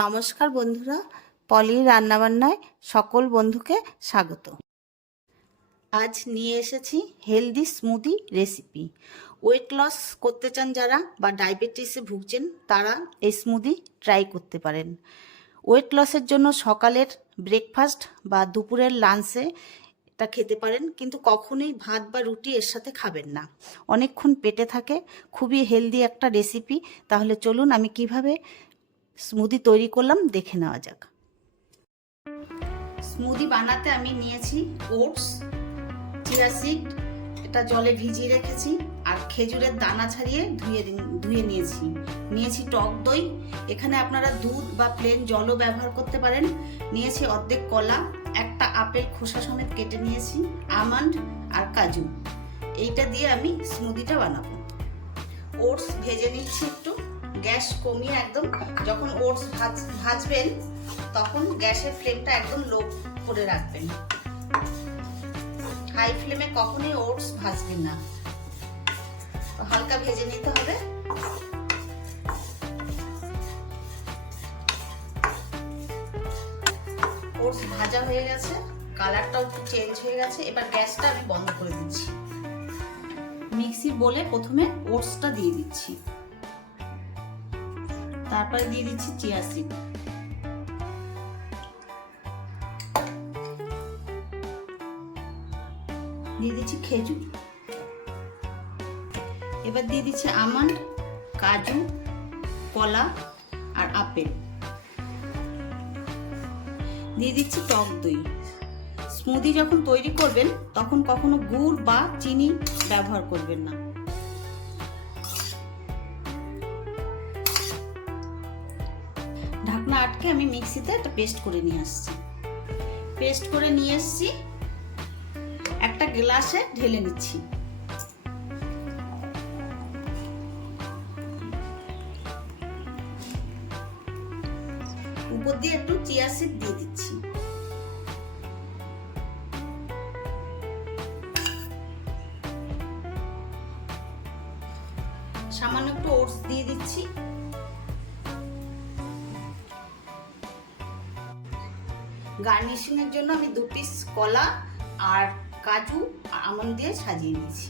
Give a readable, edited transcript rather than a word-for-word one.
নমস্কার বন্ধুরা, পলির রান্নাবান্নায় সকল বন্ধুকে স্বাগত। আজ নিয়ে এসেছি healthy smoothie recipe. Weight loss করতে চান যারা বা ডায়াবেটিসে ভুগছেন তারা এই স্মুদি ট্রাই করতে পারেন। ওয়েট লসের জন্য সকালের ব্রেকফাস্ট বা দুপুরের লাঞ্চে এটা খেতে পারেন, কিন্তু কখনোই ভাত বা রুটি এর সাথে খাবেন না, অনেকক্ষণ পেটে থাকে। খুবই হেলদি একটা রেসিপি। তাহলে চলুন আমি কিভাবে স্মুদি তৈরি করলাম দেখে নেওয়া যাক। স্মুদি বানাতে আমি নিয়েছি ওটস, চিয়া সিড, এটা জলে ভিজিয়ে রেখেছি, আর খেজুরের দানা ছাড়িয়ে ধুয়ে নিয়েছি টক দই। এখানে আপনারা দুধ বা প্লেন জলও ব্যবহার করতে পারেন। নিয়েছি অর্ধেক কলা, একটা আপেল খোসা সমেত কেটে নিয়েছি, আমন্ড আর কাজু। এইটা দিয়ে আমি স্মুদিটা বানাবো। ওটস ভেজে নিচ্ছি একটু, গ্যাস কমিয়ে একদম। যখন ওটস ভাজবেন তখন গ্যাসের ফ্লেমটা একদম লো করে রাখবেন। হাই ফ্লেমে কখনোই ওটস ভাজবেন না, হালকা ভেজে নিতে হবে। ওটস ভাজা হয়ে গেছে, কালারটাও একটু চেঞ্জ হয়ে গেছে। এবার গ্যাসটা আমি বন্ধ করে দিচ্ছি। মিক্সির বোলে প্রথমে ওটসটা দিয়ে দিচ্ছি, তারপরে দিয়ে দিচ্ছি চিয়া সিড, দিয়ে দিচ্ছি খেজুর, এবার দিয়ে দিচ্ছি আমন্ড, কাজু, কলা আর আপেল, দিয়ে দিচ্ছি টক দই। স্মুদি যখন তৈরি করবেন তখন কখনো গুড় বা চিনি ব্যবহার করবেন না। ঢাকনা আটকে আমি মিক্সিতে একটা পেস্ট করে নিয়ে এসেছি। একটা গ্লাসে ঢেলে নিচ্ছি। উপর দিয়ে একটু চিয়া সিড দিয়ে দিচ্ছি। সামান্য একটু ওটস দিয়ে দিচ্ছি। গার্নিশিং এর জন্য আমি 2 পিস কলা আর কাজু আমন্ড দিয়ে সাজিয়ে দিয়েছি।